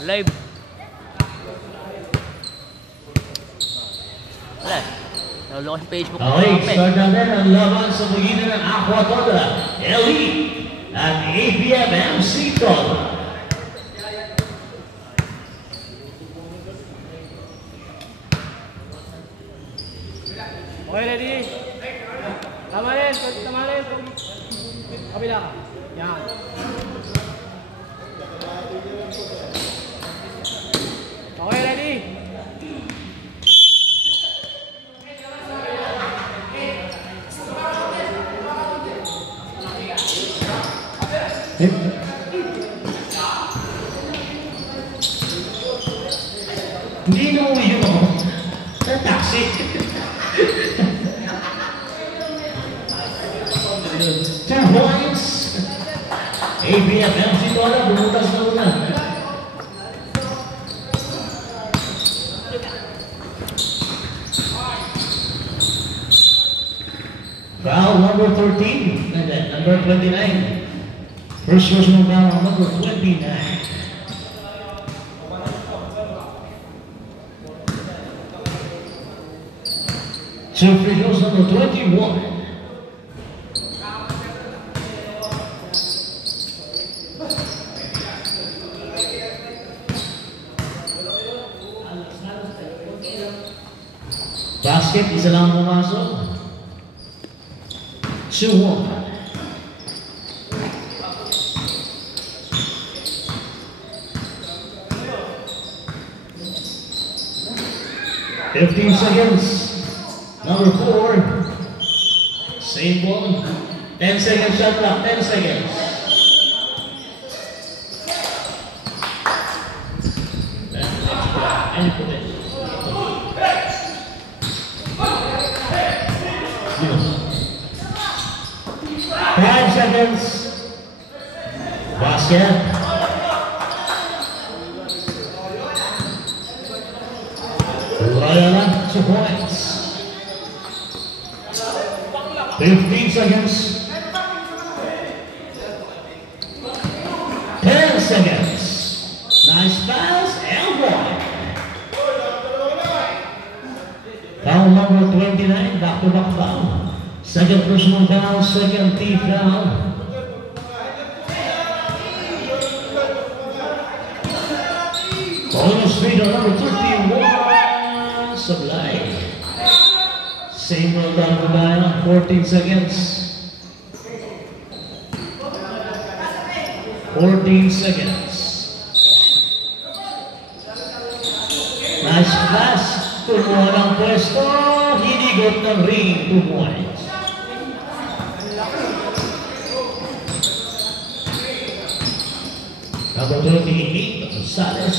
Live. Wala. Nalulok sa Facebook. Okay, start natin ang laban sa pagitan ng Aqua Toda, Elite, at ABM MC Toda. Okay, ready? Tama rin. Kabila ka. Yan. Okay, ready? Hindi na uwi yun ako. Sa taxi. 10 points. ABM MC Toda, bumutas na una. Foul number 13, and then number 29. First personal foul number 29. Two free throws number 21. Basket, isa lang pumasok. 2-1. Fifteen seconds. Number 4. Same ball. 10 seconds shot clock. 10 seconds. And put it. 5 seconds. Basket. Loyola, 2 points. 15 seconds. 10 seconds. Nice pass and one. Foul number 29, back-to-back foul. Second personal foul, second team foul. Bonus free throw number 31, Sublime. Same roll down the dial, 14 seconds. 14 seconds. Nice pass. Kumuha ng pwesto. Hinigot ng ring. 2 points. Number 28, Gonzalez.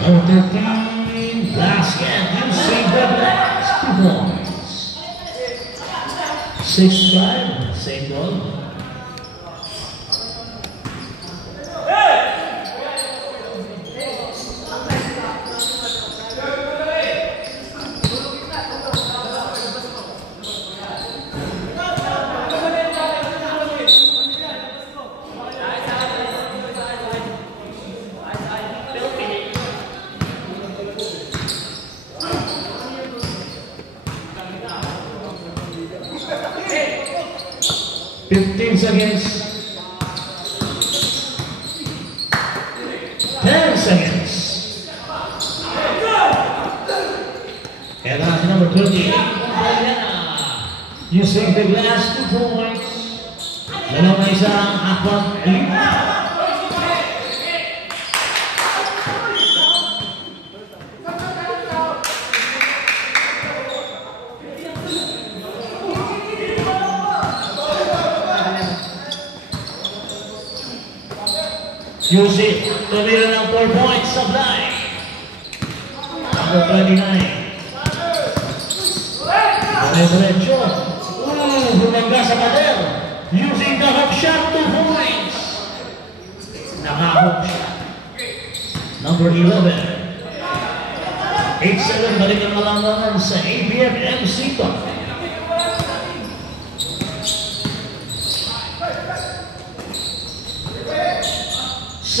Number 13, Basket. You save the last 2 points. 6-5, same ball. Seconds. 10 seconds. And that's number 28. Using the last 2 points. Dalawa na isang Aqua Elite. Yusip, tumira ng 4 points, Sublime. Number 29. Diretso. Bumangga sa pader. Using the hook shot, 2 points. Naka-hook shot. Number 11. 8-7, balik ang malanganan sa ABM MC Toda.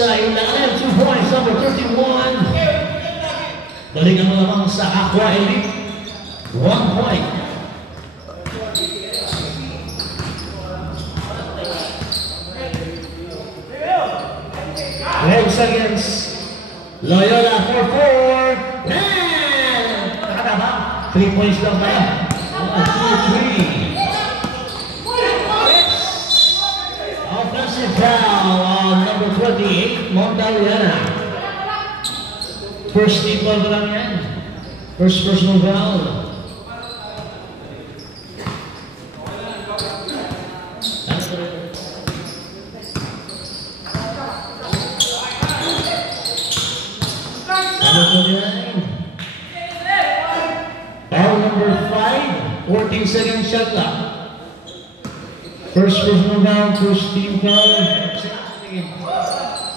sa ilalim, 2 points, number 31. Galingan mo lamang sa Aqua Elite, 1 point. Legs against Loyola for 4. Nakatama. 3 points lang tayo. 1, 2, 3. Offensive foul on number 28, Montaliana. First team ball lang yan. First personal foul. Foul number 5, 14 seconds shot clock. First personal foul, first team foul.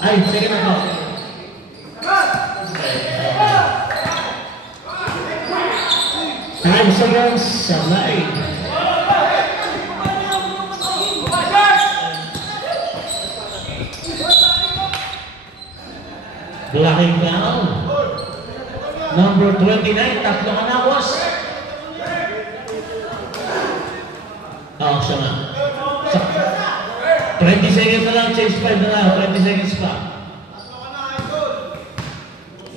Ay, second na foul. 5 seconds sa line. Blocking foul. Number 29, tatlong anawas. Oh, siya nga. 20 seconds na lang, change 5 na lang, 20 seconds pa.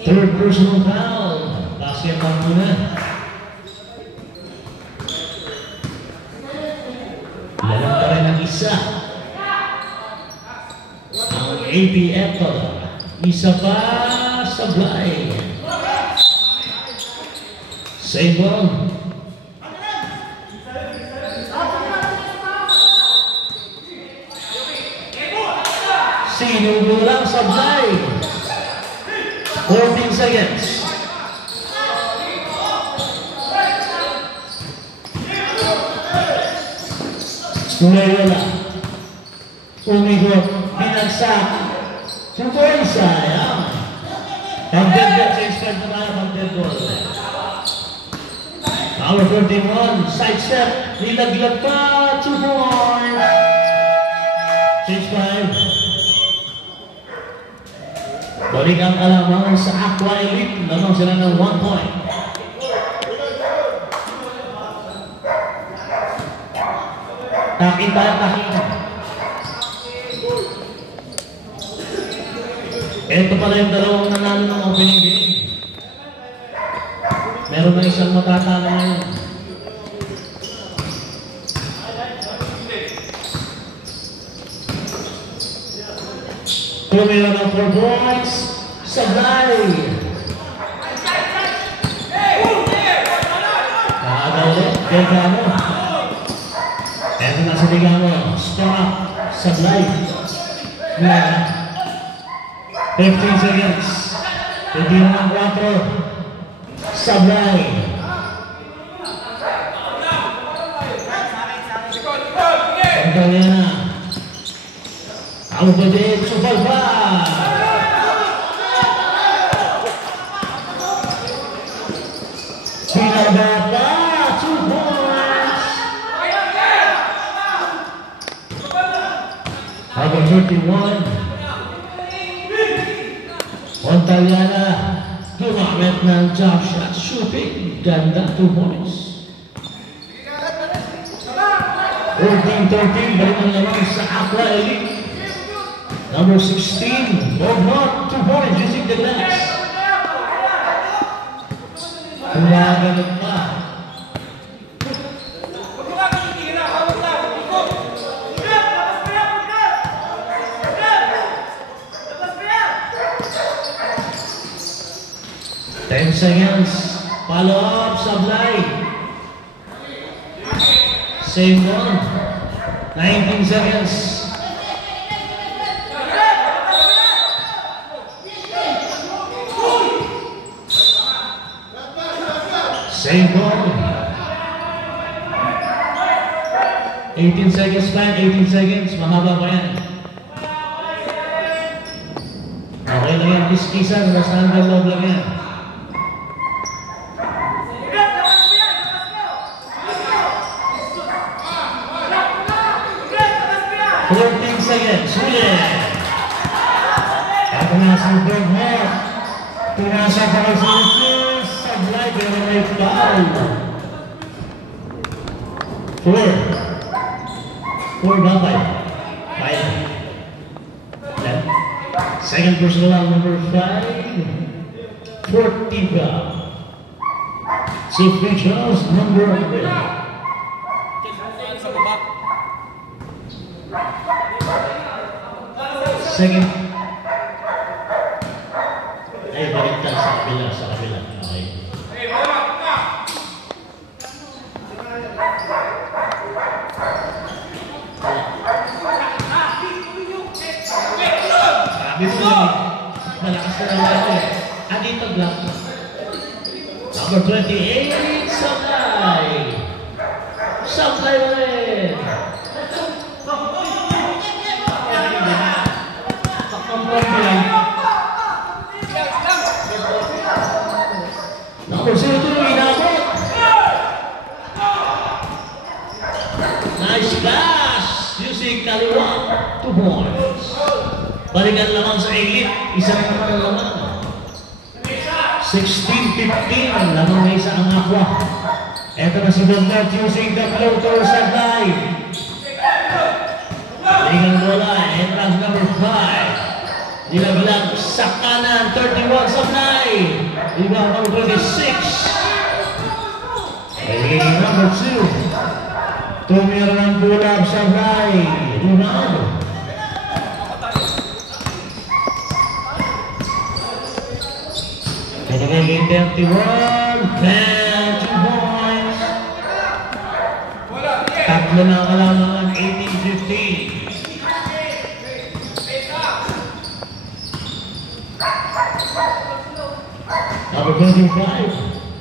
Third personal foul. Basket pa muna. Lalang pa rin ang isa. Ang APF pa. Isa pa sa Bly. Same ball. Sinubulang sa Bly. 14 seconds. Loyola. Umigot. Binagsak. Tukoy sayang. Pag-dead ball. Change card na tayo. Pag-dead ball. Power 41. Side step. Nilaglag pa. 2 points. Change 5. Balik ang alamang sa Aqua Elite. Lamang sila ng 1 point. Takita. Ito pala yung dalawang nanalo ng opening game. Meron na isang matatalo ngayon. Tumira ng 4 points. Sabay. Nakagaw ulit. Delgado. Eto na sa Delgado. Stop. Sabay. 15 seconds. Hindi naman 4. Sabay. Montaliana. Ang budget, super pa. Pinababa, 2 points. Number 31. Montaliana. Gumamit ng jump shot. Shooting. Ganda, 2 points. 14-13. Balik ang lamang sa Aqua Elite. Number 16, Bob 2 points using the glass. Kumaganap pa. Ten seconds. Follow up, Sablay. Same one. 19 seconds. Same ball. 18 seconds pa, 18 seconds. Mahaba pa yan. Okay lang yan, biskisan. Nasa hanggang loob lang yan. Seconds. Huli. Ito na si Bernhardt. Pinasa pa kay Sanchez. Sablay, pero may foul. 4. 4 ba? 5. Second personal number 5. 40 foul. So free Charles number 11. Second. Ay, baliktad sa kabila, Okay. Dito lang. Malakas na lang ito eh. Dito lang. Number 28, Sablay. Sablay ulit. Number 02, inabot. Nice pass. Using kaliwa. 2 points. Balikan lamang sa elite. Isa na naman ang lamang. 16-15. Lamang na isa ang Aqua. Ito na si Bernhardt using the floater sa dive. Balikan bola. Entrance number 5. Nilaglag sa kanan. 31 Sablay. Rebound number 26. Balikan number 2. Tumira ng bola Sablay. Rebound. Nagiging 31, 10 points. Tatlo na kalamangan, 18-15. Number 25,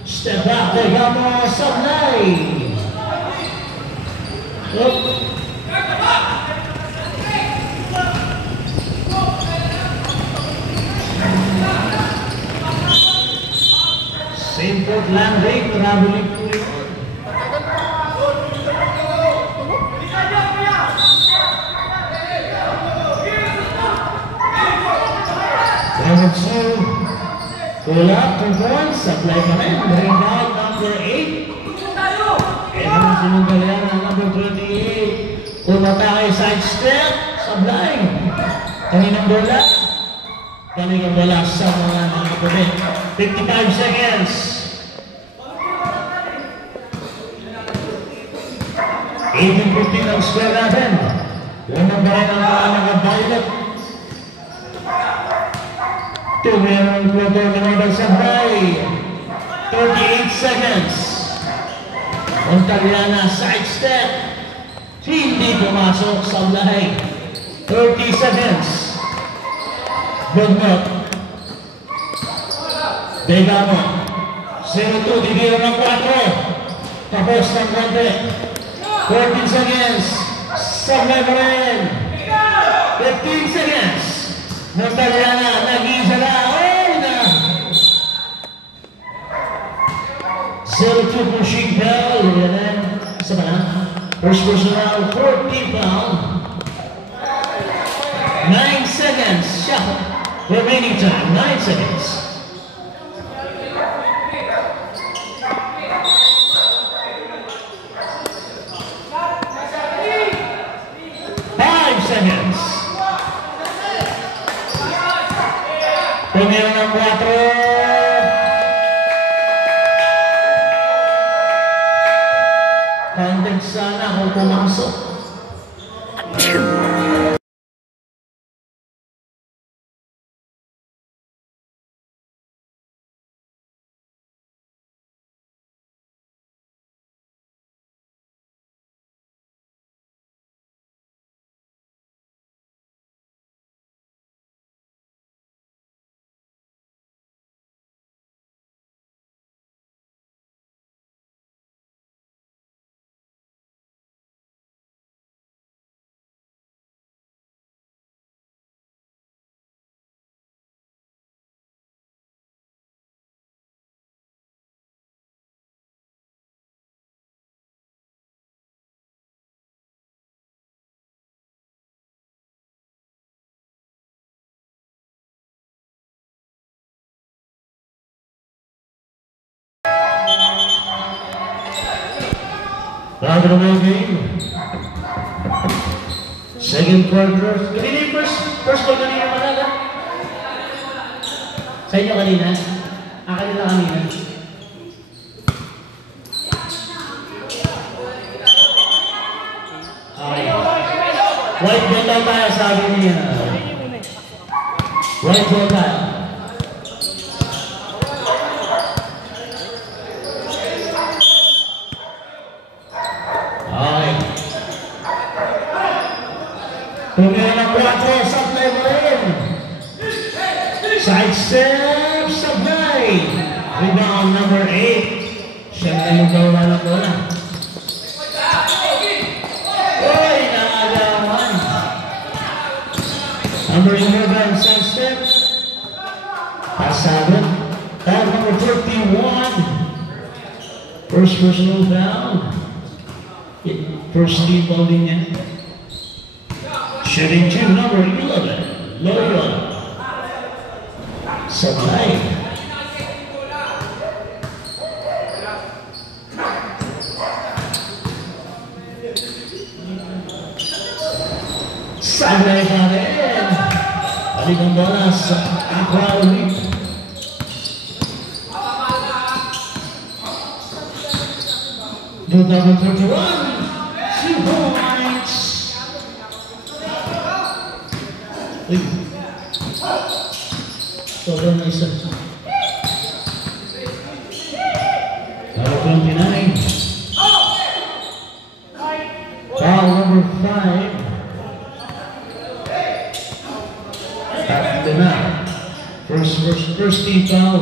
step back, Degamo Sablay. Same foot landing, traveling to it. Number 2, pull up 2 points, Sablay pa rin. Rebound number 8. Ito na sinunggalian ng number 28. Umatake side step, Sablay. Kaninang bola. Balik ang bola sa mga nakapabit. 55 seconds. 18-15 ang square natin. Unang ba rin ang mga nakabayot. 2 mayroong quarter na mga Sablay. 38 seconds. Montaliana side step. Hindi pumasok Sablay. 30 seconds. Bernhardt. Degamo. 0-2, dibiro ng 4. Tapos ng konti. 14 seconds. Sablay pa rin. 15 seconds. Montaliana, nag-iisa na. Oh, na. 0-2 pushing foul. Yan. Isa ba na? First personal, 40 foul. 9 seconds. Shot. Remaining time, 9 seconds. Tumira ng 4. Content sana kung pumasok. Bago na yung game. Second quarter. Kanina yung first goal kanina malaga. Sa inyo kanina? Kanina kanina. Okay. White ball tayo, sabi niya. White ball tayo. Okay. Tumira ng 4, supply mo rin. Side step, supply. Rebound number 8. Siyempre yung gawa na bola. Uy, nakagawan. Number 11, side step. Pasado. Tag number 31. First personal foul. First team holding niya. Shooting team number 11, Loyola. Supply. Supply pa rin. Balik ang bola sa Aqua Elite. Number 31, 2 points. Sobrang na isa. Number 29. Foul number 5. Tatlo na. First team foul.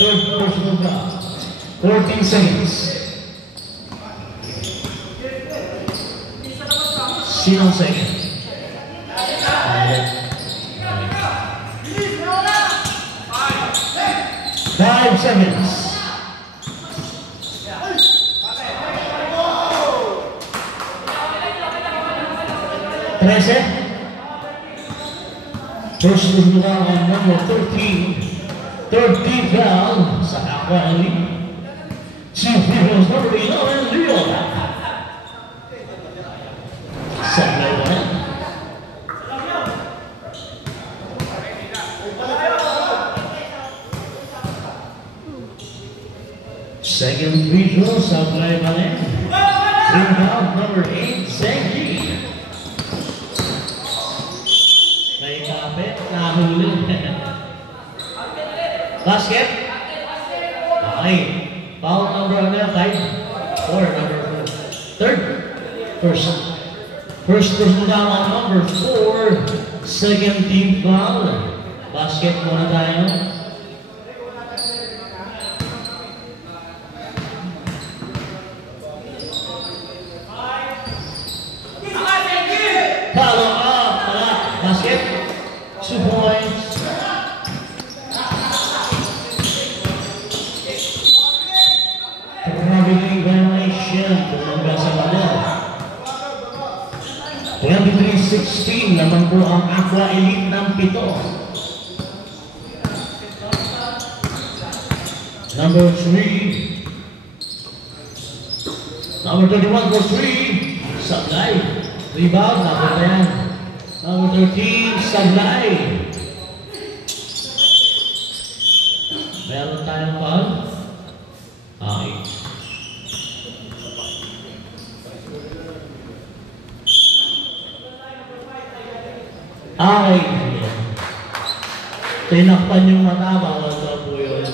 Third personal foul. 14 seconds. Sinong second? 5 seconds. Trece. First is on number 13. Third team foul sa Aqua Elite. Chief Heroes number 11, Leola. Supply ba yan? Second free throw, supply ba yan? Rebound number 8, Zengi. May kapit, nahuli. Basket? Okay. Foul number 5. 4, number 4. Third? First person down on number 4. Second team foul. Basket muna tayo. Follow up. Basket. 2 points. Traveling violation. Tumangga sa bala. 23-16 naman po ang Aqua Elite ng 7. Number 3. Number 31 for 3. Supply. Rebound. Number 10. Number 13. Supply. Meron tayong foul. Okay. Okay. Tinakpan yung mata, bawal na po yun.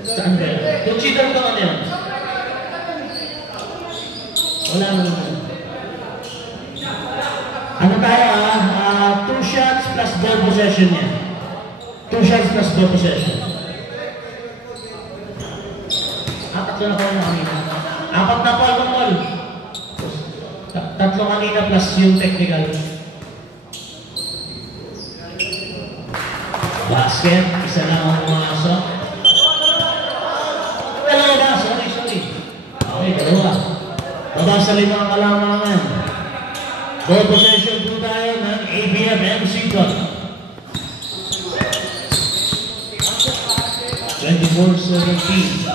Saan ba yun? Consider ka ka niyan. Wala naman. Ano tayo 2 shots plus ball possession niya. 2 shots plus ball possession. Apat na call na kanina. Apat na call. Tatlo kanina plus yung technical. Basket, isa lang ang pumasok. Dalawa ba? Sorry. Okay, dalawa. Baba sa 5 kalamangan. Ball possession po tayo ng ABF MC Club. 23 24-17.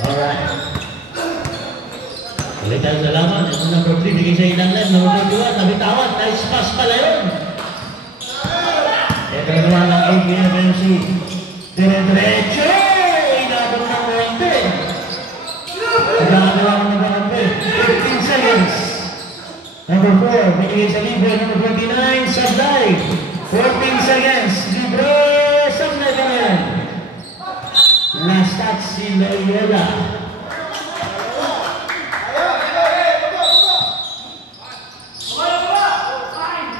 Alright. Ulit tayo sa laban. Ito number 3, bigay sa ilang left. Number 21, nabitawan. Nice pass pala yun. Ito naman ang APFMC. Dire-diretso! Inabot ng konti. Nagkakagawa ng nagkakampi. 15 seconds. Number 4, bigay sa libre. Number 29, Sablay. 14 seconds. Libre, Sablay ka rin. Last touch si Loyola.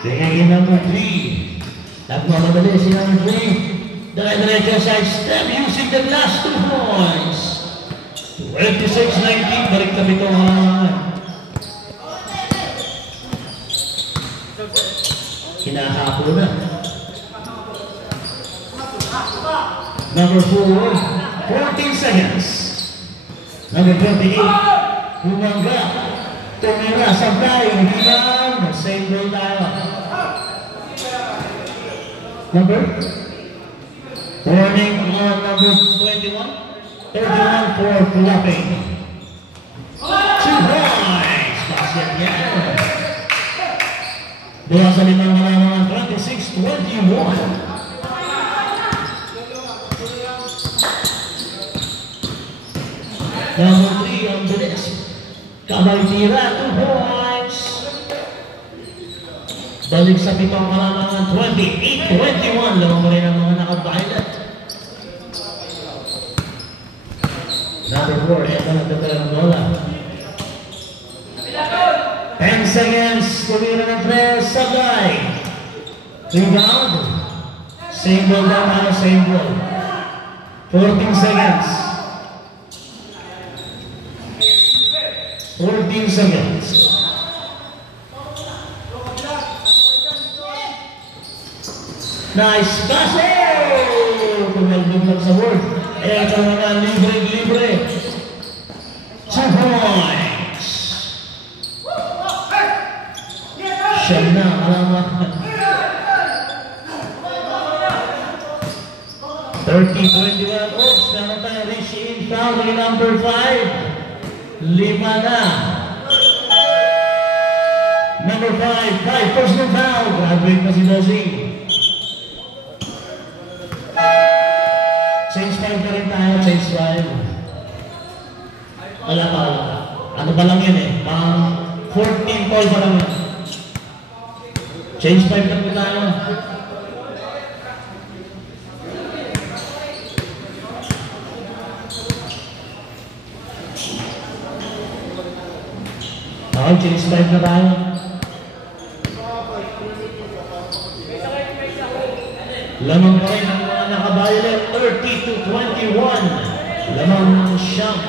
Tingin number 3. Nagmamadali si number 3. Dire-diretso side step using the last 2 points. 26-19. Balik kami ito hinahapo na. Number 4. 14 seconds. Number 28. Humangga. Tumira. Sablay. Hilang. Same goal tayo. Number? Warning on number 21. 31 for flopping. 2 points. Basket yan. Buha sa limang halaman. 26-21. Number 3 on the list. Kamay tira, 2 points. Balik sa pitong halaman. 28-21. Lamang pa rin ang mga nakabaylat. Number 4, ito nagdadala ng bola. 10 seconds, tumira ng 3, Sablay. Rebound. Same ball daw, same ball. 14 seconds. 14 seconds. Nice pass! Oh! Tumalbog lang sa board. Ito naman, libre. 2 points. Siyam na, alamat. 30-21. Oops, naman tayo reach in. Foul ni number 5. 5 na. Number 5, personal foul. Graduate na si Bossing. Change 5 na rin tayo, change 5. Wala pa. Ano pa lang yun eh? 14 call pa lang yun. Change 5 na rin tayo. Okay, change 5 na tayo. Lamang pa rin ang mga nakabayalit. 30-21. Lamang ng siyam.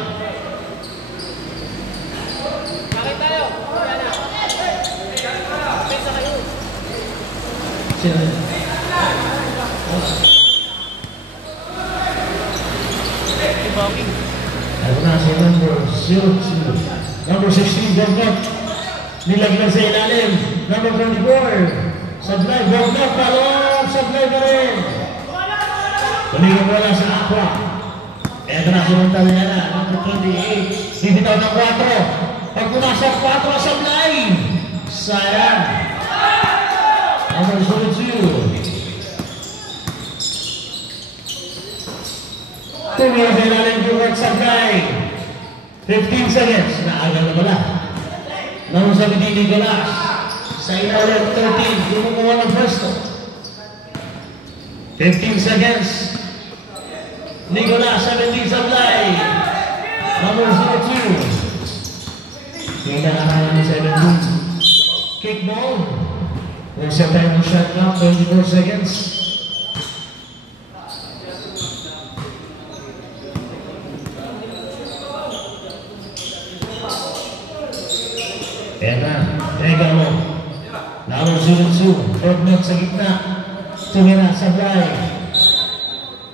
Bakit tayo? Pesa kayo. Sino yun? Ako na si number 02. Number 16, Bognot. Nilagyan sa ilalim. Number 24. Sablay, Bognot, palong. Sablay pa rin. Balikan mo lang sa Aqua. Eto na, sumunta niya na. Number 28. Bibitaw ng 4. Pag pumasok 4, Sablay. Sayang. Number 02. Tumira sa ilalim yung Sablay. 15 seconds. Naagal na pala. Naman sa Bidi Nicolas. Sa ilalim 13. Lumukuha ng first. 15 seconds. Nicolas, 17 Sablay. Number 02. Tingnan na ng 17. Kick ball. There's a time to shot clock. 24 seconds. Ayan na, teka mo. Number 02, Bognot sa gitna. Tumira, Sablay.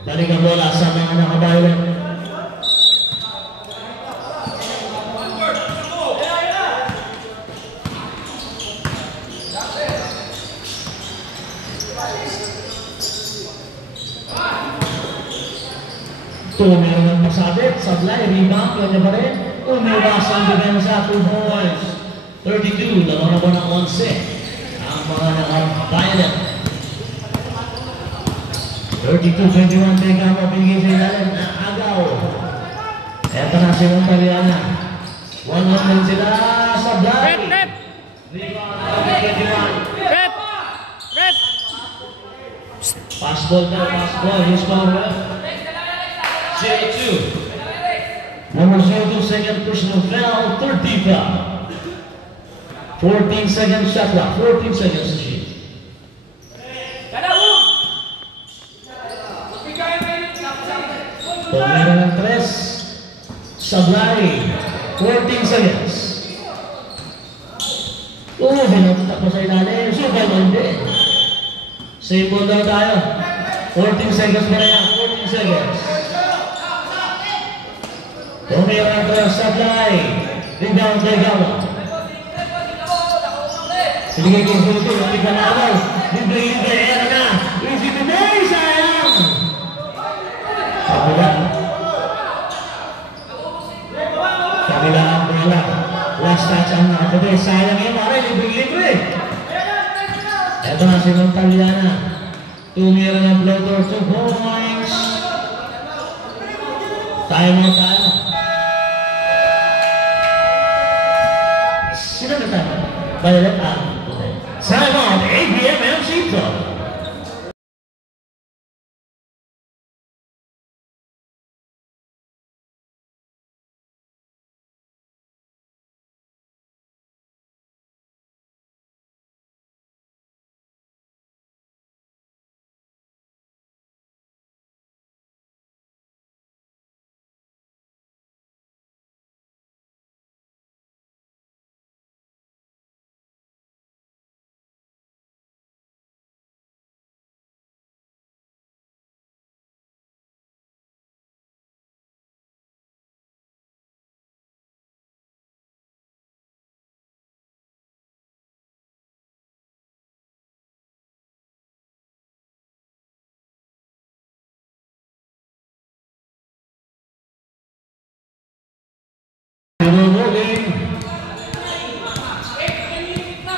Balik ang bola sa mga nakabayalan. Tumira ng pasabit, sablay, rebound, kanya pa rin. Umiwas ang depensa, 2 points. 32, laro na ba ng 11? Ang mga naka-violet. 32-21, teka mo, pinigay sa ilalim na agaw. Eto na si Montaliana. 1-1 sila, sablay. Rep! Rebound, 21. Rep! Passball na, passball. Who's foul, ref? 0-2. Number 02, second personal foul, 30 foul. 14 seconds shot clock, 14 seconds to shoot. Tumira ng 3. Sablay, 14 seconds. Binunta po sa ilalim. Subay mo hindi. Same ball daw tayo. 14 seconds pa rin yan. 14 seconds. Tumira ng 3. Sablay. Rebound kay Gawa. Pinigay kay Zulto. Hindi ka naman. Libre. Ayan na. Easy to day. Sayang. Kabila. Kabila ang bola. Last touch ang nakatapos. Sayang yun. Mara, libre. Ito na si Montaliana. Tumira ng floater. 2 points. Time out. Sino na tayo? Violet out. Time out. ABM MC Club.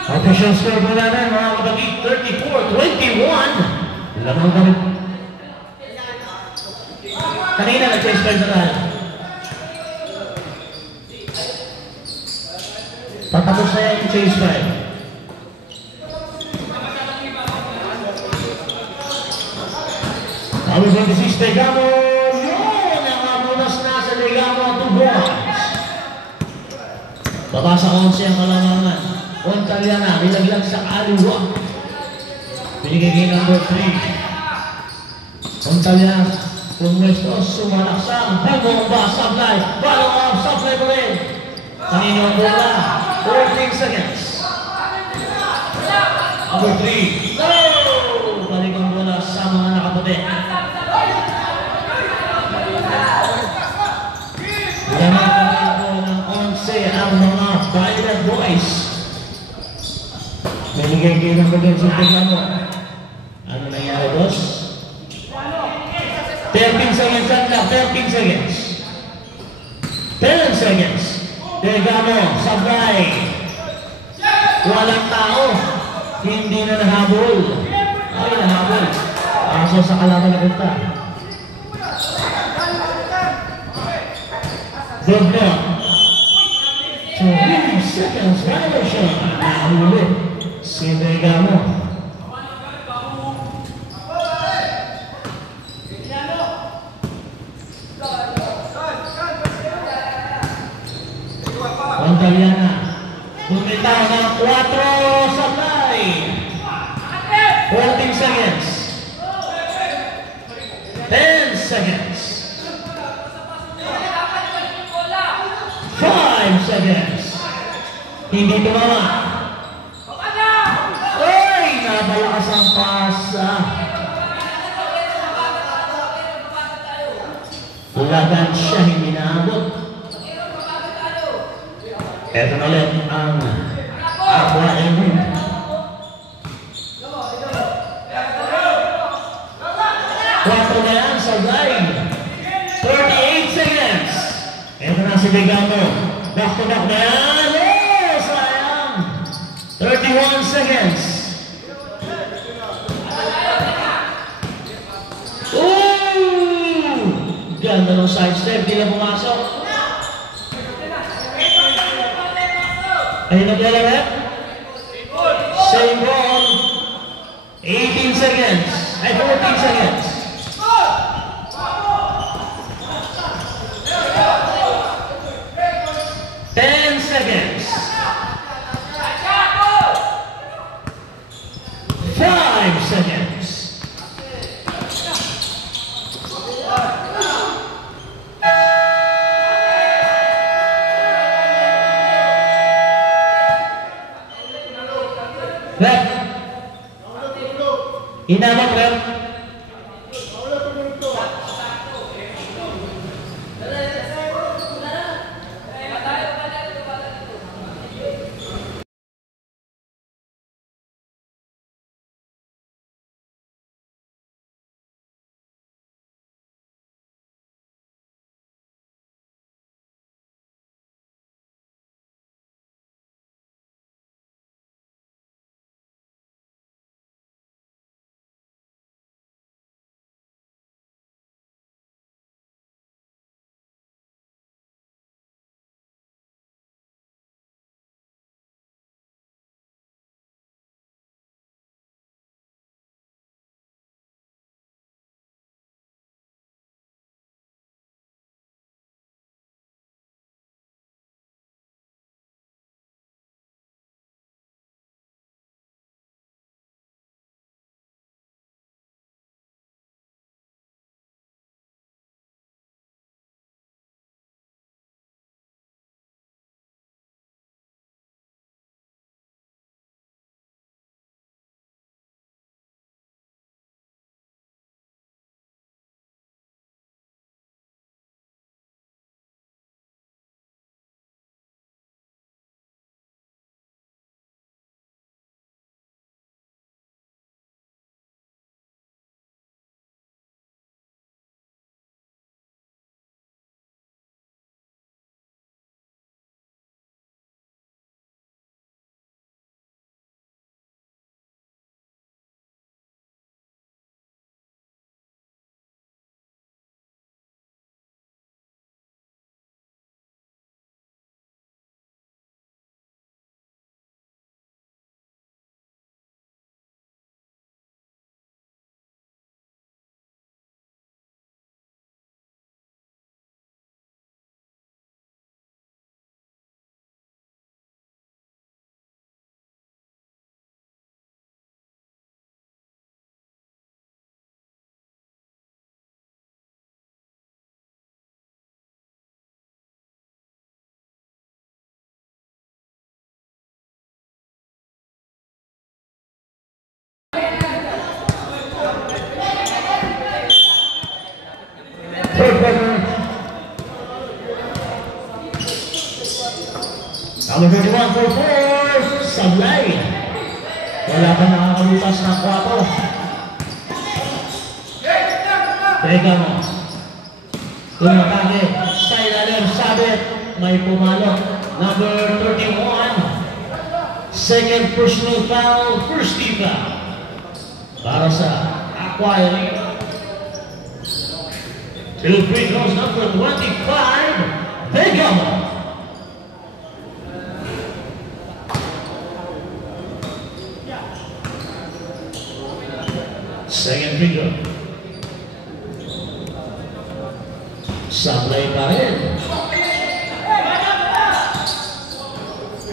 Official score po natin mga kapatid, 34-21. Lamang kami. Kanina nag-chase card na tayo. Patapos na yung chase card. Kami sa disease, Tegamo. Yun! Ang amunas na sa Tegamo, 2 points. Baba sa 11 ang kalamangan. Montaliana, nilaglag sa kaliwa. Binigay kay number 3. Montaliana, pumwesto, sumalaksan. Bagong ba, sablay. Balong off, sablay pa rin. Kanino ang bola. 14 seconds. Number 3. No! Balik ang bola sa mga nakaputi. Lamang kami po ng 11 ang mga Violet Boys. Binigay kayo ng pag-ibig mo. Ano nangyari, boss? 13 seconds na, 13 seconds. 10 seconds. Tegamo, sabay. Walang tao. Hindi na nahabol. Ay, nahabol. Aso sa kalaban na punta. Good luck. 2 seconds violation. Nahuli. Si Tegamo. Montaliana. Bumitaw ng 4 sablay. 14 seconds. 10 seconds. 5 seconds. Hindi tumama. Ay! Nabalakas ang pasa. Lagan siya, hindi naabot. Eto na ulit ang Aqua Emin. 4 na yan, sablay. 13 Ito na si Bigamo. Back to back na yan. Oh, sayang. 31 seconds. Ooh! Ganda ng side step. Di na pumasok. Ayun naglalaro. Same ball. 18 seconds. Ay, 14 seconds. 10 seconds. 5 seconds. Rep. Inabot, Rep. Number 31 for 4, Sablay. Wala pa nakakalutas ng 4. Teka mo. Tumatake. Side alert, sabit. May pumalo. Number 31. Second personal foul, first team foul. Para sa acquiring. 2 free throws, number 25. Teka mo. Second free throw. Sablay pa rin.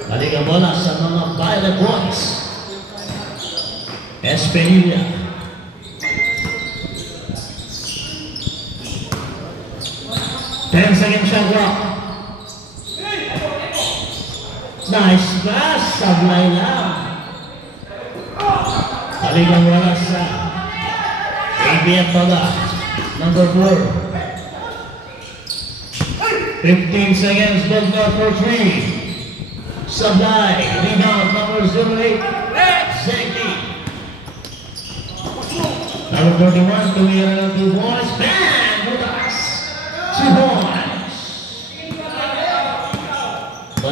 Balik ang bola sa mga Violet Boys. Espinilla. Second shot clock. Nice pass. Sablay lang. Balik ang bola sa ABF Baga, number 4. 15 seconds, Bogna for 3. Sablay, rebound, number 08. Zeki. Number 31, tuwira ng 2 boys. Bang! Butas! 2 points.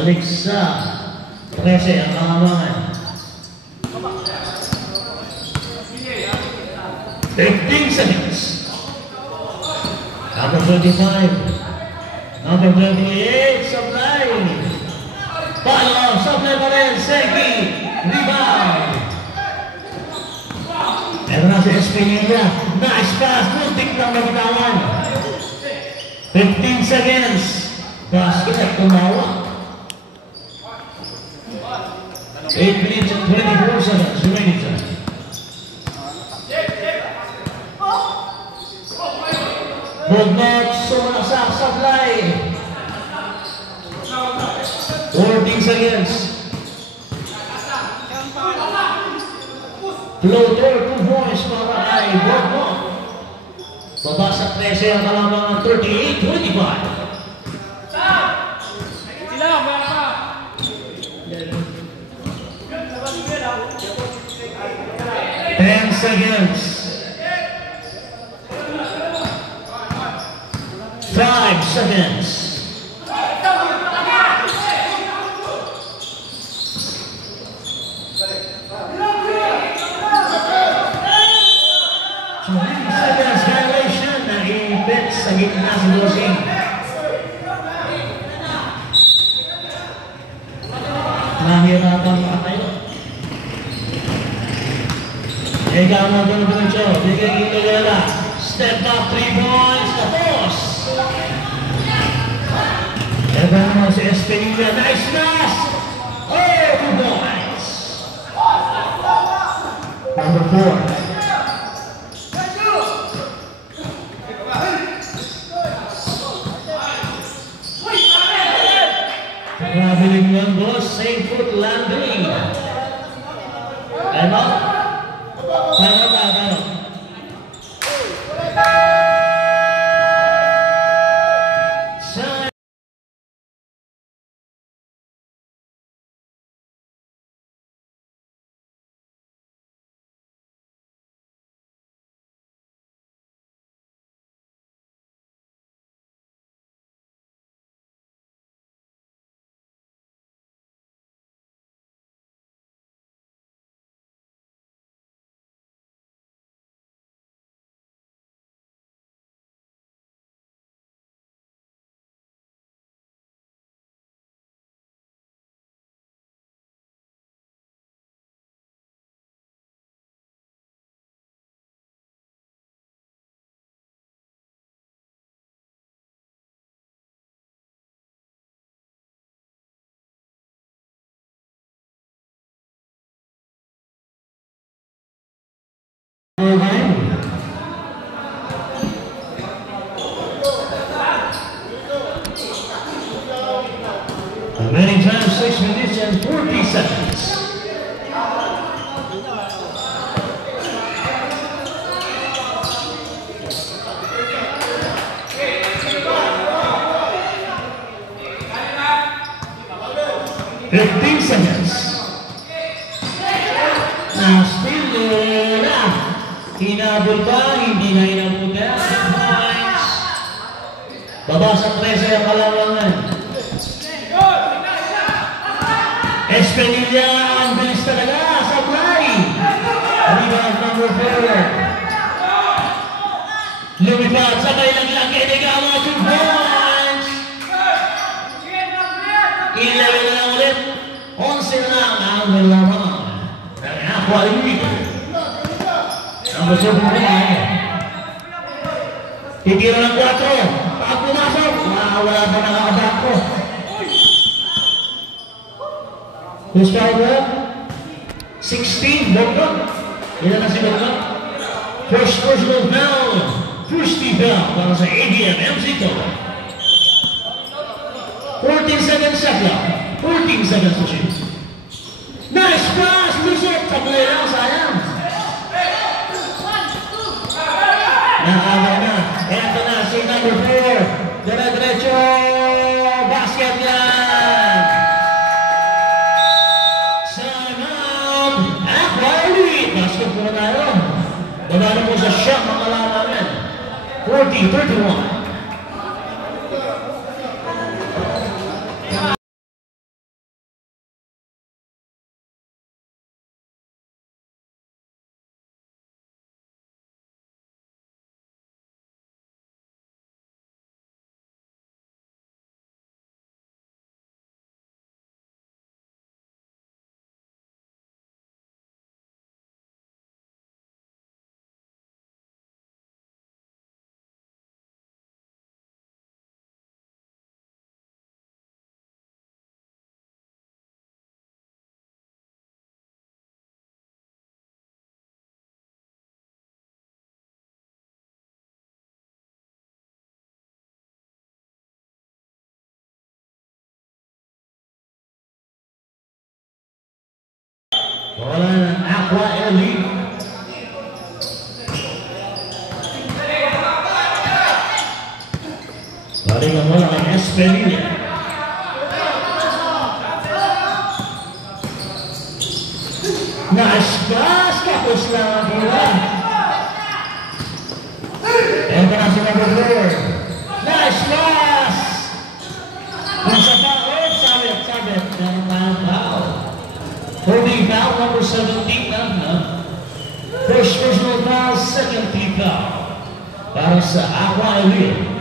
Balik sa 13 ang kahabangan. 15 seconds. Number 25. Number 28, supply. Follow, supply pa rin. Seki, rebound. Meron na si Espinilla. Nice pass. Muntik lang mabitawan. 15 seconds. Basket at tumawa. 8 minutes and 24 seconds remaining time. Bugnot, sumasak, supply. 14 seconds. Floater, 2 points para kay Bugnot. Baba sa 13 ang kalamangan 38-25. Sila, wala pa. 10 seconds. 5 seconds. Seconds violation na i-bet sa gitna si Bossing. Nahirapan pa tayo. Ikaw na doon po nito. Bigay ito nila. Step up 3 points. Tapos. Ito naman si Espinilla. Nice pass. Oh, 2 points. Number 4. Traveling one boss, same foot landing. Time out. Time out, time out. Time. Remaining time 6 minutes and 40 seconds. Seconds. Now still na. Hinabol ba? Hindi na hinabol ka. Points. Baba sa 13 ang kalamangan. Espinilla ang bilis talaga. Supply. Rebound number 4. Lumipad sa kailang Kinigawa 2 points. 11 na lang ulit. 11 na lang ang Villarreal. Aqua Libre. Number 7 po tayo. Titira ng 4. Pag pumasok, wala pa nakakabako. Who's fouled up? 16, Bogdan. Ilan na si Bogdan? First personal foul. First foul para sa ADM MCito. 14 seconds shot clock. 14 seconds to shoot. Nice pass! Lusot! Tablay lang, sayang. Nakaway na. Eto na si number 4. Dire-diretso. Basket yan. Time-out. Aqua Elite. Basket po na tayo. Baba na po sa shot ng kalamangan. 40-31. Wala ng Aqua Elite. Balik ang wala kay Espenilla. Nice pass! Kapos lang ang bola. And then si number 4. Nice pass! Nasa foul. Sabit. Meron tayong foul. Holding foul number 17 na. First personal foul, second team foul. Para sa Aqua Elite.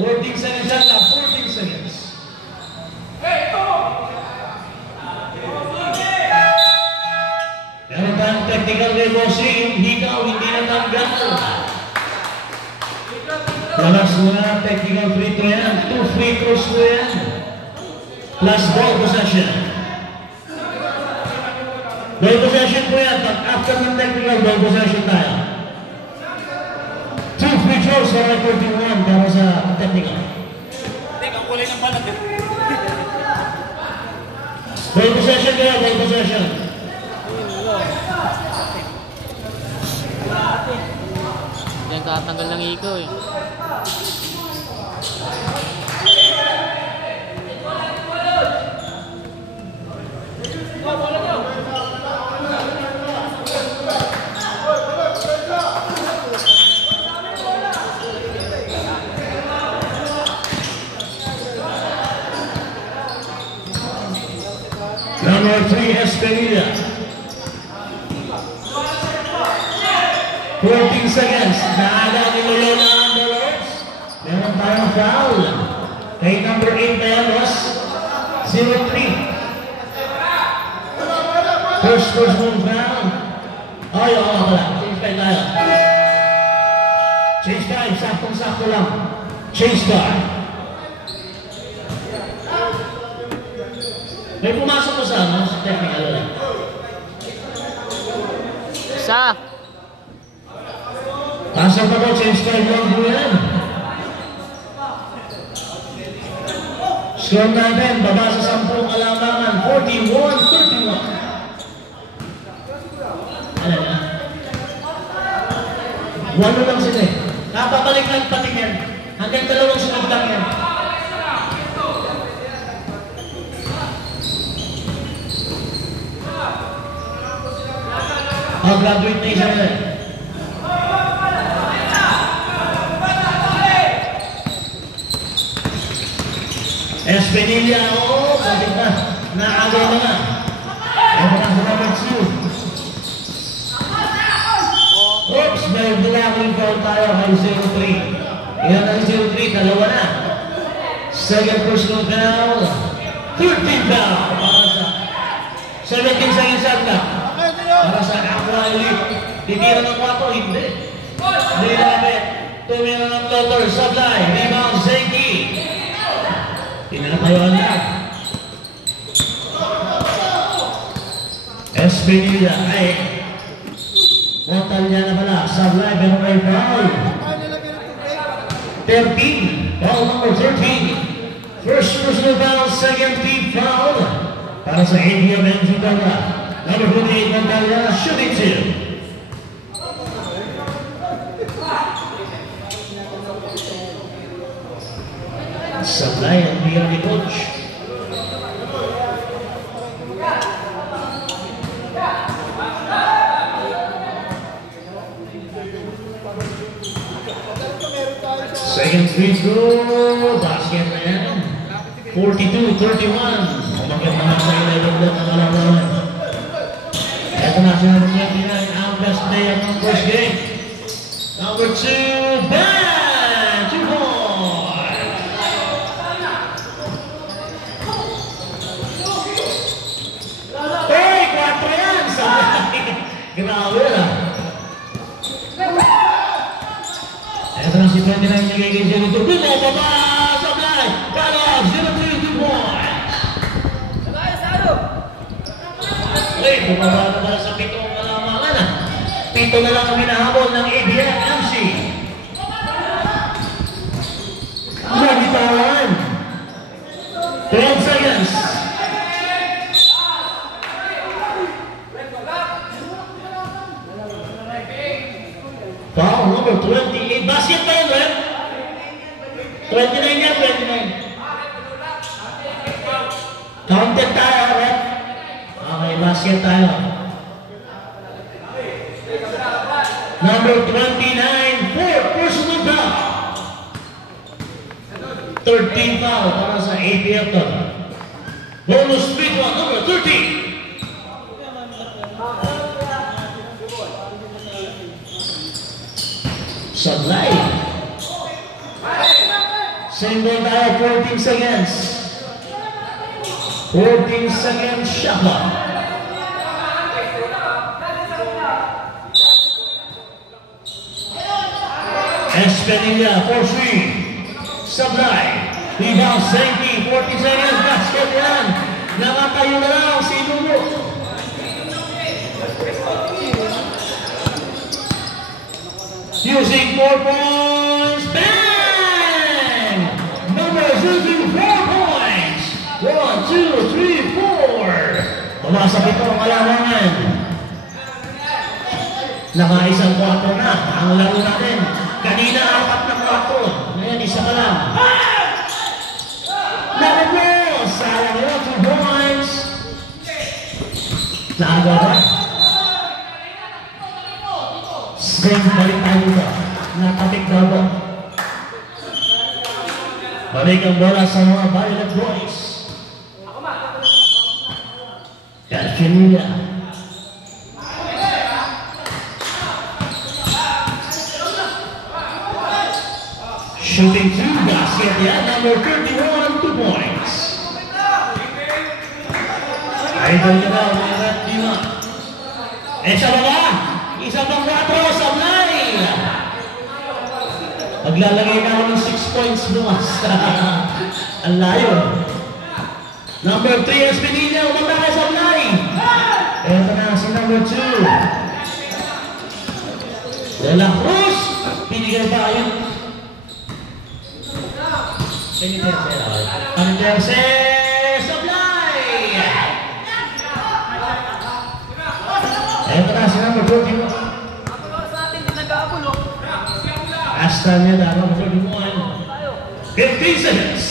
14 seconds lang. 14 seconds. Meron tayong technical reversing. Hikaw, hindi natanggal. Walas na technical free throw yan. 2 free throws po yan. Plus ball possession. Ball possession po yan. After ng technical, ball possession tayo. 2 free throws para 41 para sa technical. Ang kulay ng balat. Ball possession kaya, ball possession. Yan tatanggal ng iko eh. Number 3, Espenilla. 14 seconds. Naaga ni Loyola ang Dolores. Meron tayong foul. Kay number 8 na yan, Ross. 0-3. First personal foul. Ay, oo nga pala. Change time tayo. Change time. Saktong-sakto lang. Change time. May pumasok ko sa ano? Sa technical ulit. Isa. Pasok pa daw, change time lang po yan. Score natin, baba sa 10 kalamangan, 41-31. Ano na? 1 lang sila eh. Napapalik lang pating yan. Hanggang 2 sunod lang yan. Graduate na isa na. Espenilla, oo, bakit ba? Naagaw na nga. Ito na sa number 2. Oops, may blocking foul tayo kay 0-3. Iyan na 0-3, dalawa na. Second personal foul. 13 foul. Para sa 17 seconds out na. Para sa Aqua Elite. Titira ng 4, hindi. Hindi lapit. Tumira ng floater, supply. Rebound, Zenki. Tinatayuan na. Espenilla ay Montalya na pala. Supply, pero may foul. 13. Foul number 13. First personal foul, second team foul. Para sa ABM Enzutala. Number 48, Montalya, shooting 2. Supply ang biyang ni Coach. Second free throw, basket na yan. 42-31. Umakyat naman sa 11 na kalaman. Ito na siya ng 29, ang best day of the first game. Number 2, bang! 2 points! Hey, 4 yan! Grabe lang. Ito na si 29 nagiging 0-2. Bumababa! Sablay! Balog! 0-3, 2 points! Okay, bumaba na pala sa 7 kalamangan na. 7 na lang ang hinahabol ng ABM MC. Nagitawan. 12 seconds. 29 yan, 29. Counted tayo, rep. Okay, basket tayo. Number 29, 4 personal foul. 13 foul para sa APF to. Bonus free throw, number 13. Sablay. Same ball tayo, 14 seconds. 14 seconds shot clock. Espenilla for 3. Sablay. Rebound, Senki, 40 seconds, basket yan. Nakatayo na lang si Nuno. Using 4 points, bang! Numbers using 4 points. 1, 2, 3, 4. Pumasok ito ang alamangan. Nakaisang kwarto na ang laro natin. Kanina 4 na kwarto. Ngayon isa pa lang. Nakapos! Sayang yun, 2 points. Nakagawa. Same balik tayo dito. Nakatik daw ba? Balik ang bola sa mga Violet Boys. Espenilla. Shooting 2, basket yan. Number 31, 2 points. Idol na daw, may red Dima. Isa ba ba? Isa pang 4, Sablay. Maglalagay na ako ng 6 points bumas. Ang layo. Number 3, Espenilla. Umanda kay Sablay. Ito na si number 2. De La Cruz. Pinigay pa yun. Anderse. Sablay. Ito na si number 41. Hasta niya na number 41. 15 seconds.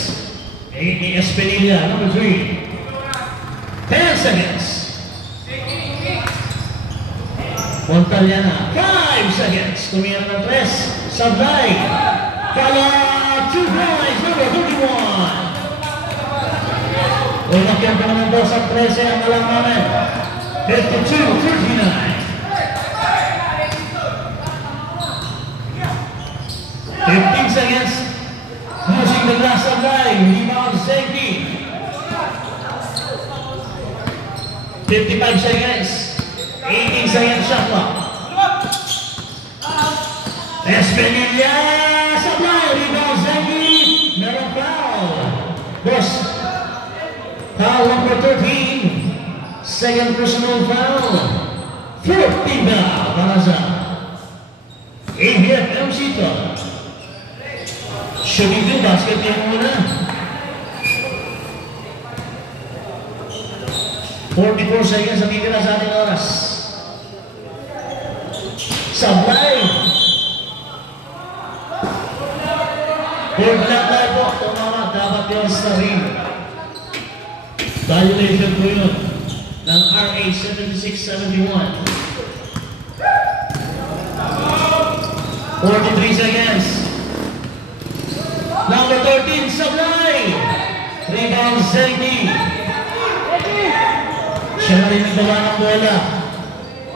Espenilla, number 3. 10 seconds. Montaliana, 5 seconds. Tumira ng 3. Sablay. Kala 2 points, number 31. Umakyan pa naman daw sa 13 ang alam namin. 52-39. 15 seconds. Using the glass of line. Rebound, Senki. 55 seconds. 18 seconds shot clock. Espenilla. Sablay. Rebound, Senki. Meron foul. Boss. Foul number 13. Second personal foul. 14 foul para sa ABF MC to. Shooting 2, basket yan muna. 44 seconds ang titira sa ating oras. Sablay. Third lang tayo po. Tumama, dapat yun sa ring. Violation po yun ng RA 7671. 43 seconds. Number 13, Sablay. Rebound, Senki. Siya na rin nagdawa ng bola.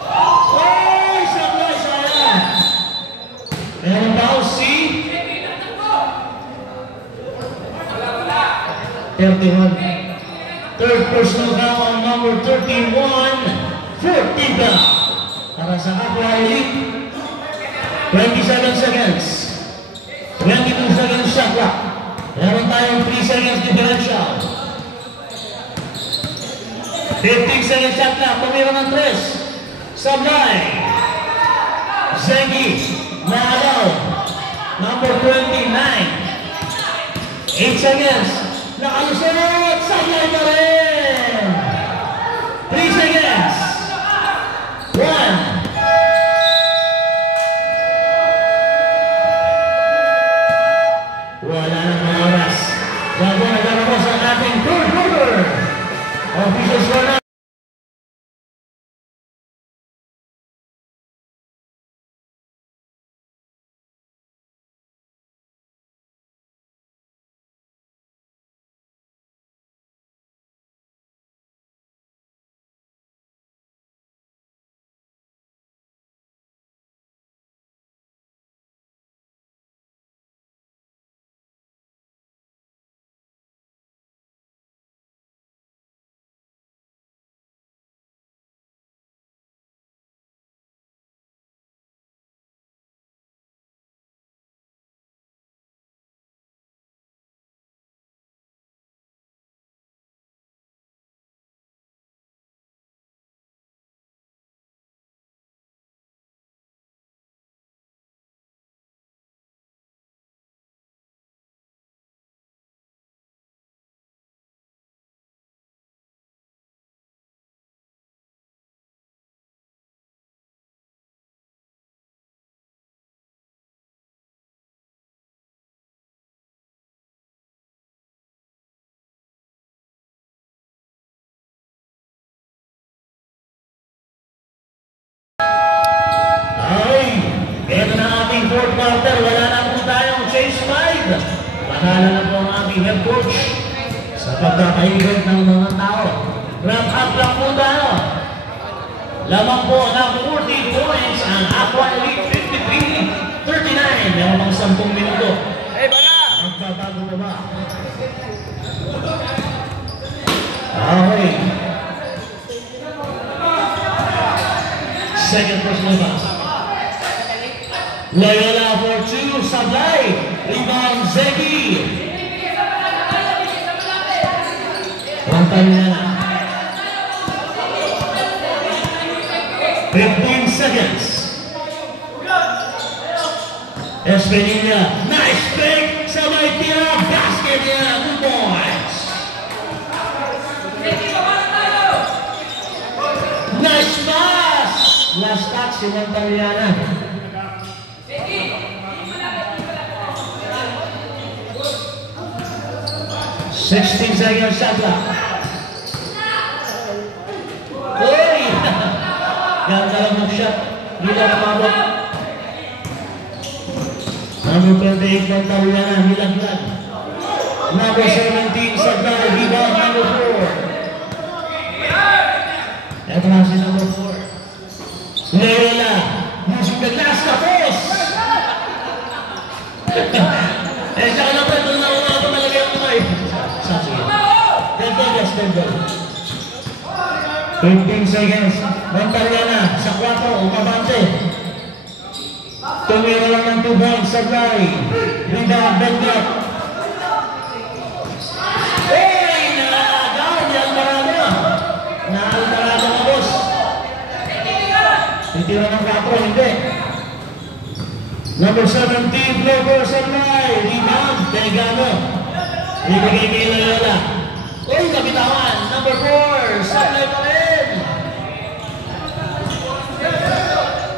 Oh, Sablay, sayang. Meron ba si 31. Third personal foul on number 31. 14 foul. Para sa Aqua Elite. 27 seconds. 22 seconds shot clock. Meron tayong 3 seconds differential. 15 seconds shot clock. Tumira ng 3. Sablay. Senki. Naalaw. Number 29. 8 seconds. Nakalusunod. Sablay pa rin. 3 seconds. 1. Wala ng mga oras. Bago naglalabas ang ating third quarter. Official score na. Fourth quarter, wala na po tayong chase five. Bahala na po ang ating head coach sa pagkakaigod ng mga tao. Wrap up lang po tayo. Lamang po ng 40 points ang Aqua Elite 53-39. Meron pang 10 minuto. Hey, bala! Magbabago na ba? Okay. Second personal pass. Loyola for two, Sablay. Rebound, Zeki. One time na. 15 seconds. Espinilla, nice pick. Sabay tira, basket niya. 2 points. Nice pass. Last touch si Montaliana. 16 seconds shot clock. Uy! Ganda lang ng shot. Hindi lang namabot. Number 28 Montaliana, hilag-hilag. Number 17 Sablay, rebound number 4. Ito na si number 4. Loyola, using the last tapos. Eh, saka na pa, ito na una pa talaga yung kamay. Sabi. 15 seconds. Montaliana sa 4, umabante. Tumira lang ng 2 points, Sablay. Rebound, Bedrock. Hey! Nakagaw, yan marama. Naalmarama na, boss. Titira ng 4, hindi. Number 17, Flower Sablay. Rebound, Tegano. Ibigay kay Loyola. Uy, nabitawan. Number 4, Sablay pa rin.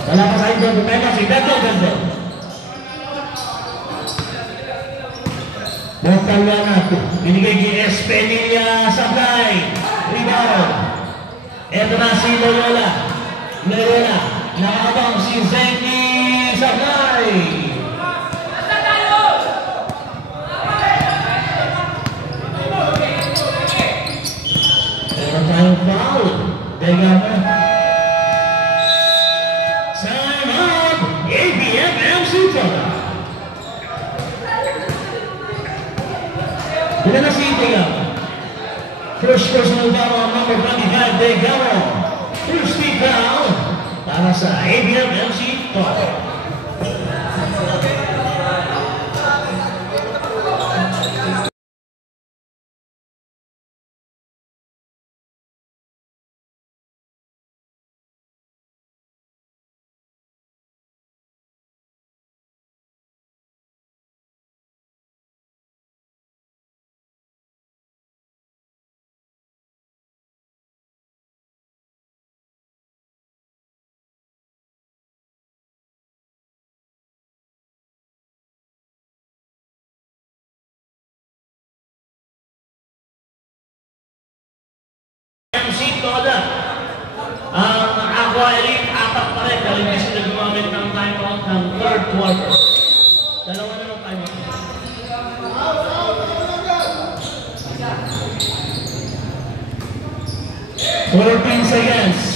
Wala pa sa ito. Bumeka si Beto. Montaliana. Binigay kay Espinilla, Sablay. Rebound. Ito na si Loyola. Loyola. Nakabang si Zeki Sablay. Meron tayong foul. Tegano. Time out. ABM-MC Toga. Ilan na si Tegano? First personal foul on number 25, Tegano. First foul para sa ABM-MC Toga. MC Toda. Ang Aqua Elite, 4 pa rin. Dahil hindi sila gumamit ng timeout ng third quarter. Dalawa na ng timeout. 14 seconds.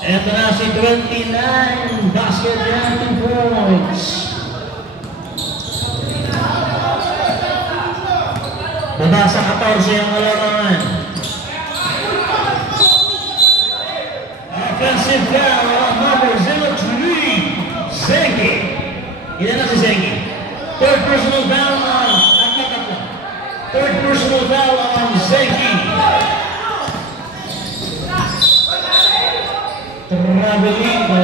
Ito na si 29. Basket yan, 2 points. Baba sa 14 ang kalamangan. Offensive foul on number 03, Zengi. Ilan na si Zengi? Third personal foul on Third personal foul on Zengi. Traveling ba?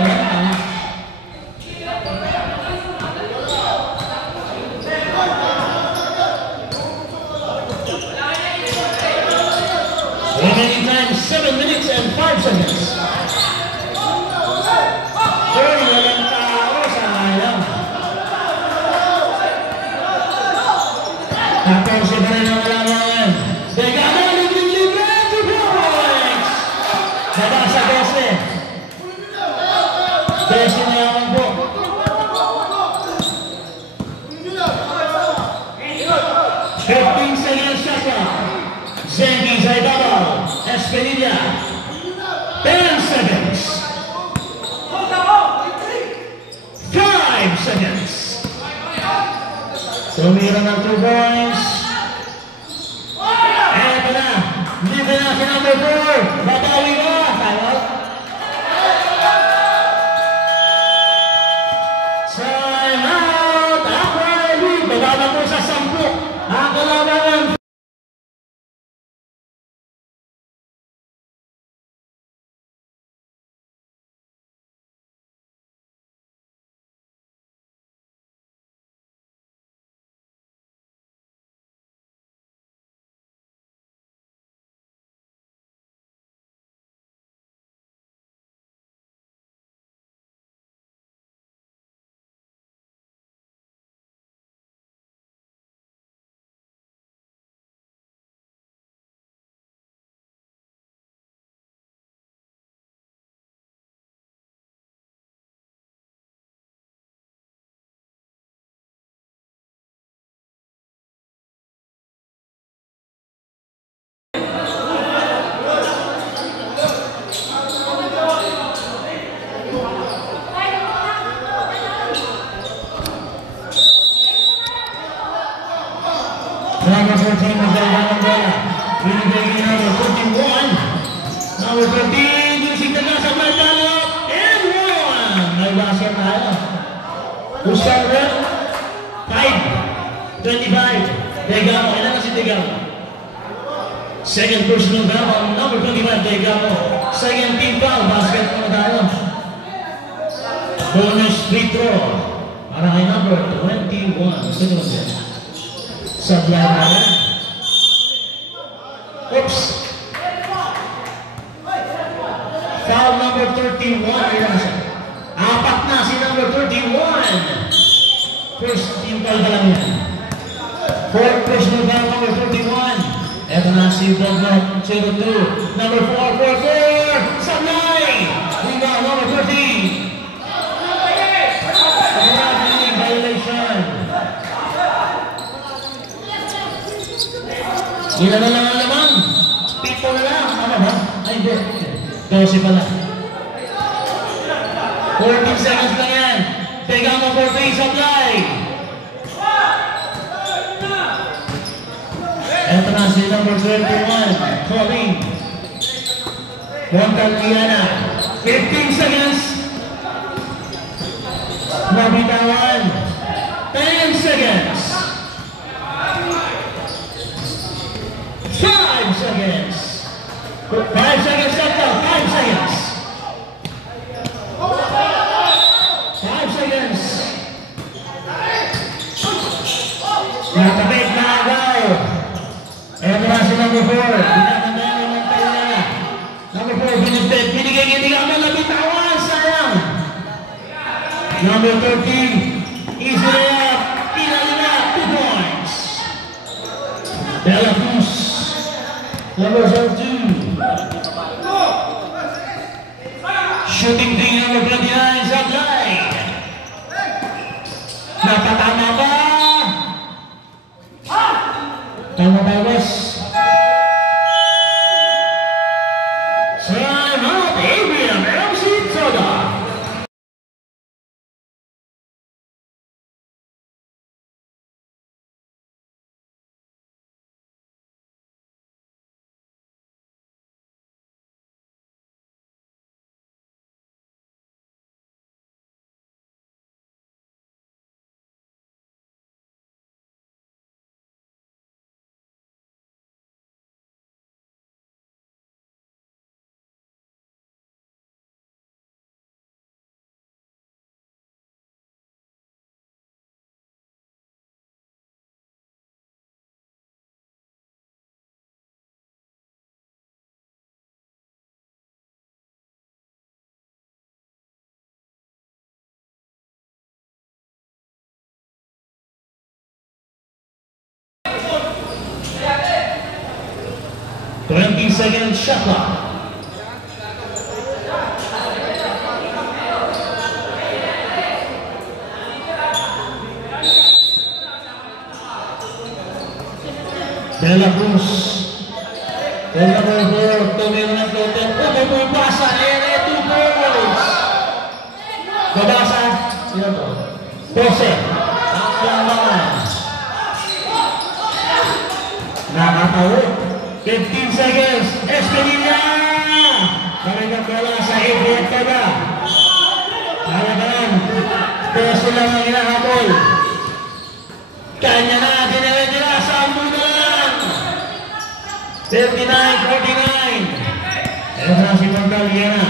Remaining time 7 minutes and 5 seconds. Third na lang tao, sayang. Tapos si Bren ang kalamangan. Degano, libre, 2 points! Baba sa 12. 13 na yaman po. 15 seconds shot clock. Zengi sa ibabaw. Espenilla. 10 seconds. 5 seconds. Tumira ng 2 points. Eto na. Libre na si number 4. Babawi ka. Timeout. Timeout. Aqua Elite. Bababa po sa 10. Ang kalamangan. Number 14 magdala ng bola. Binibigay ni number 41. Number 13, using the gas of Marcano. And 1! May basket tayo. Who's that rep? 5. 25. Degamo. Ilan na si Degamo? Second personal foul on number 25, Degamo. Second team foul. Basket muna tayo. Bonus free throw. Para kay number 21. Sino ba siya? Supply natin. Oops. Foul number 31. Apat na si number 31. First team foul pa lang yan. Fourth personal foul number 31. Eto na si Bognot 02. Number 4, 4-4. Supply. Rebound number 13. Violation. Ilan na lang ang lamang? 7 na lang. Ano ba? Ay, hindi. 12 pala. 14 seconds lang yan. Degamo for 3 supply. Ito na si number 21. Colleen. Montalviana. 15 seconds. Mabitawan. 10 seconds. 5 seconds. 5 seconds left out. 5 seconds. 5 seconds. Nakapit na agaw. Ito na si number 4. Pinagandaan yung Montalviana. Number 4, binigay hindi kami nabitawan. Sayang. Number 13. Easy layup. Pinalina. 2 points. De La Cruz, number 2. Shooting three, number 29, Sablay. Napatama ba? Tama ba, boss? Time out, Adrian MC Toda. Second shot clock. De La Cruz. De La Cruz. Tumira ng totem. Pumapasa. Ere 2 goals. Babasa. Sino to? Jose. Ang laman. Nakatawid. 15 seconds, Espadilla! Karigang bola sa Adrian Toda. Kaya peso lang ang hinahabol. Kanya na, dinala sa ambunan. 59-49. Ito na si Montaliana.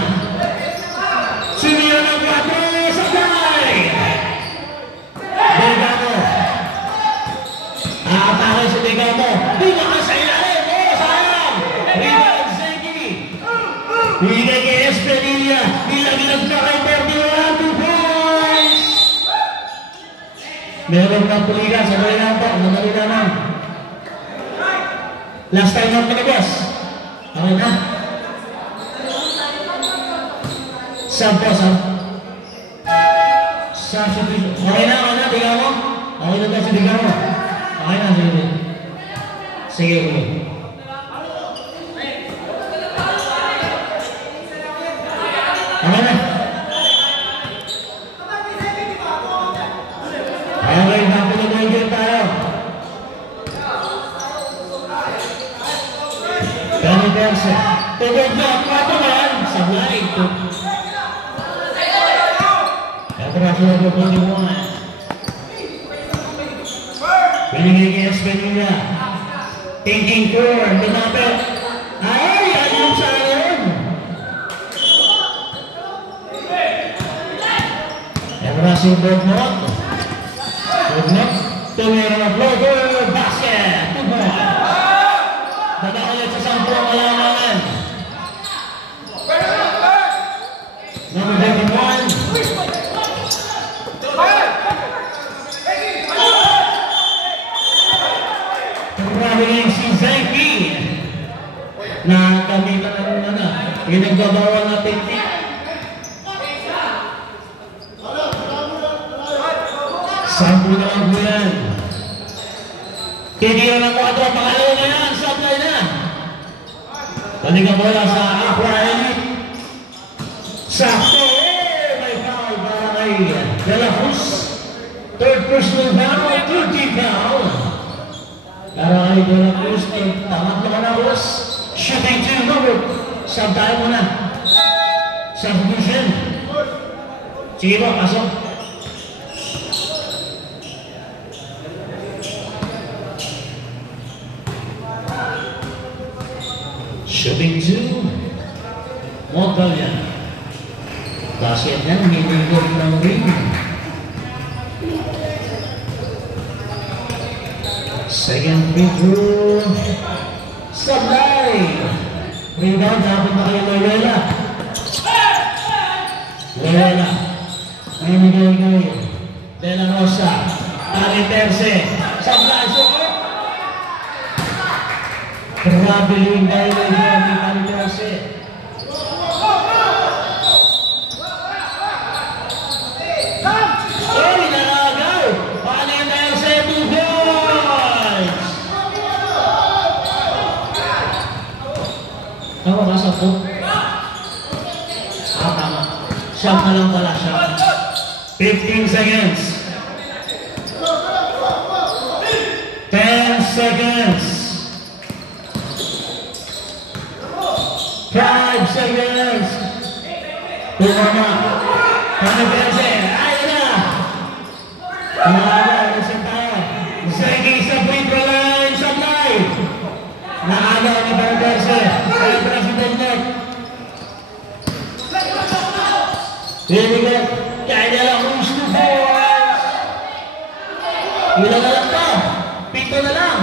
Sumira ng 4, Sablay! Delgado. Aatake si Delgado. Bumakas sa ilalim. Bigay kay Espadilla, nilaglag na kay Bertiola, 2 points! Meron ng puligan sa kalilang pa, madali naman. Last time out na boss. Okay na? Sub. Substitution. Okay na, bigyan mo? Okay na kasi bigyan mo. Okay na, sige. Sige. Okay, napulog tayo. Dani Perse. Tugod na, 4 man. Sablay. Ito na siya po 21. Binigay kay Espadilla. Thinking forward. Lumapit. Ay, ayun sa ayon. Ito na si Bertnot. Tumira na floater, basket, 2 points. Nagkakalit sa 10 ang alamangan. Number 51. Tumira si Zenki. Nakakamitan na pinagbabawal na technique. Sampu na ang bulan. Titira ng 4, pangalawa na yan, Sablay na. Balik ang bola sa Aqua Elite. Sakto, may foul para kay De La Cruz. Third personal foul, 30 foul. Para kay De La Cruz, tamat naman ang boss. Shooting 2, number. Sub tayo muna. Substitution. Sige po, pasok. Shooting 2, Montalian. Basket na, minigod ng ring. Second free throw, Sablay. Rebound, dapat na kayo Loyola. Namigay kayo. De La Rosa, Dani Perse, Sablay, suko. Traveling violation ni Panderse. Oy, nalagaw! Paano yun tayo sa 2 points? Tama ba sa po? Tama. Shot na lang pala, shot. 15 seconds. 10 seconds. 5 seconds. Tumama. Panderse. Ayun na. Naaga. Isa tayo. Zeki sa free throw line. Supply. Naaga ni Panderse. Kaya President Net. Binigyan. Kaya lang who's to force. Ilan na lang to? 7 na lang.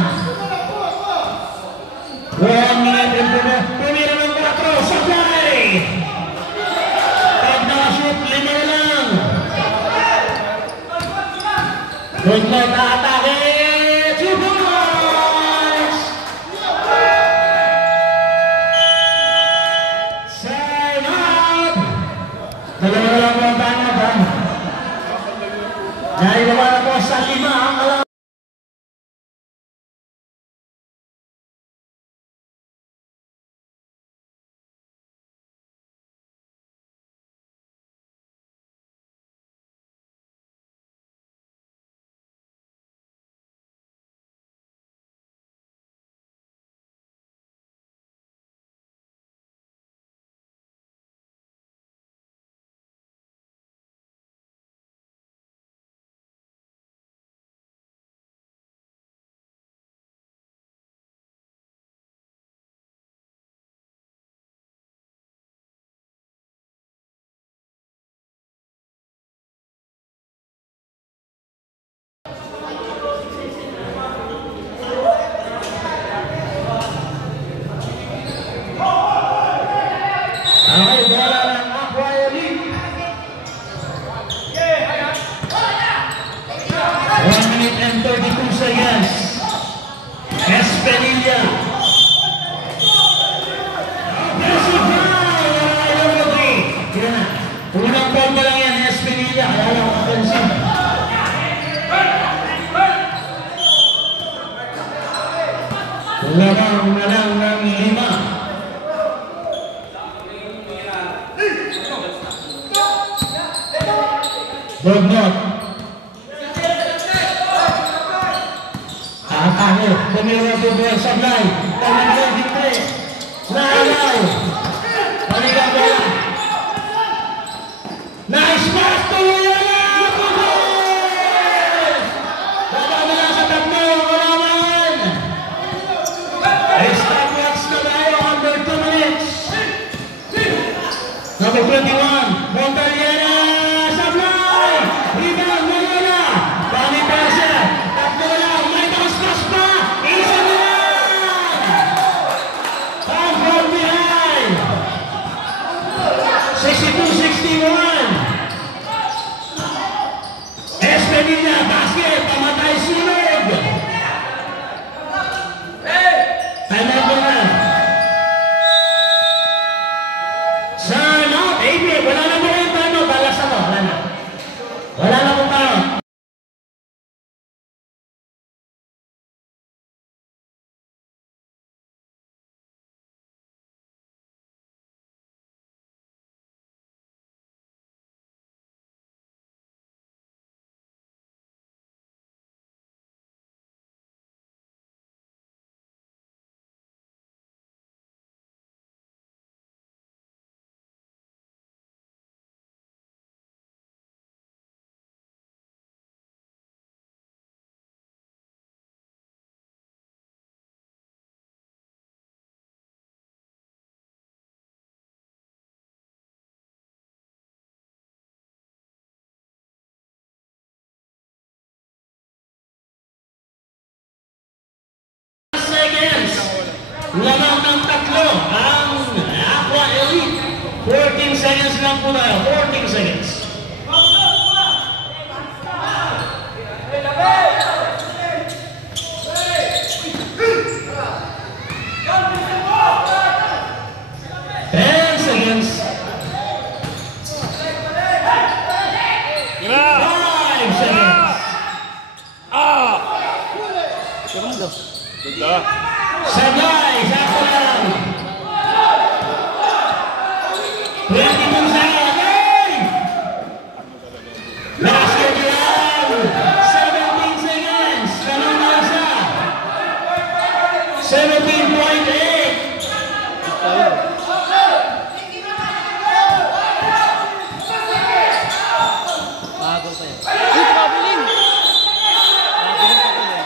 1 minute and pumira ng 4. Supply. Pag nakashoot, 5 na lang. Good night na atake. 2 points. Sign out. Dalawa na lang ang tanong ba? Naibawa na po sa 5 ang alam. Okay, bola ng Aqua Elite. 1 minute and 32 seconds. Espenilla. Offensive foul. Yan na. Unang ball pa lang yan, Espenilla. Kaya lang offensive. Lamang na lang ng 5. Bognot. Atake. Tumira po po sa line. Tamang dito. Naalaw. Balikan bola. Nice pass to Yaya. Baba na lang sa 3. Wala man. Stopwatch na tayo. Under 2 minutes. Number 21. Montaliana. Espenilla, basket, pamatay sunog. Time out na. Sign out, AB, wala na mo yung time out, balas na to, wala na. Wala na mong time out. Lamang ng 3 ang Aqua Elite. 14 seconds lang po tayo. 14 seconds. seconds. Segundo. Ganda. Sabay, sakto lang. 22 seconds. Hey! Last year lang. 17 seconds. Tanong na isa. 17.8. Bago pa yan. Uy, traveling! Traveling pa pala.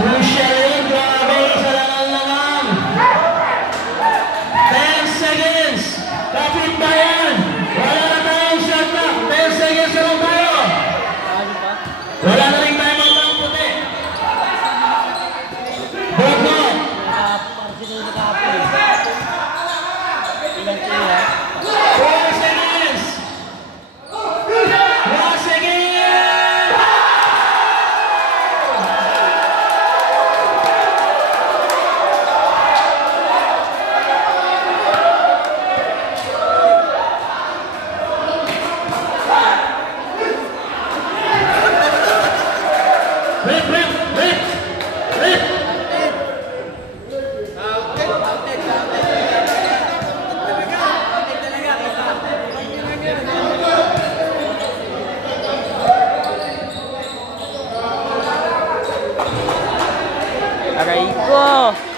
Crucial rin, grabe, sa langan-langan. 10 seconds. Kapit ba yan? Wala na tayong shot clock. 10 seconds na lang tayo. Traveling pa? Wala na rin tayo ng puti. Bobo. Parang sino nakapin. Ilang sila? 4 seconds. 1 second. Rip, rip, rip, rip. Aray ko!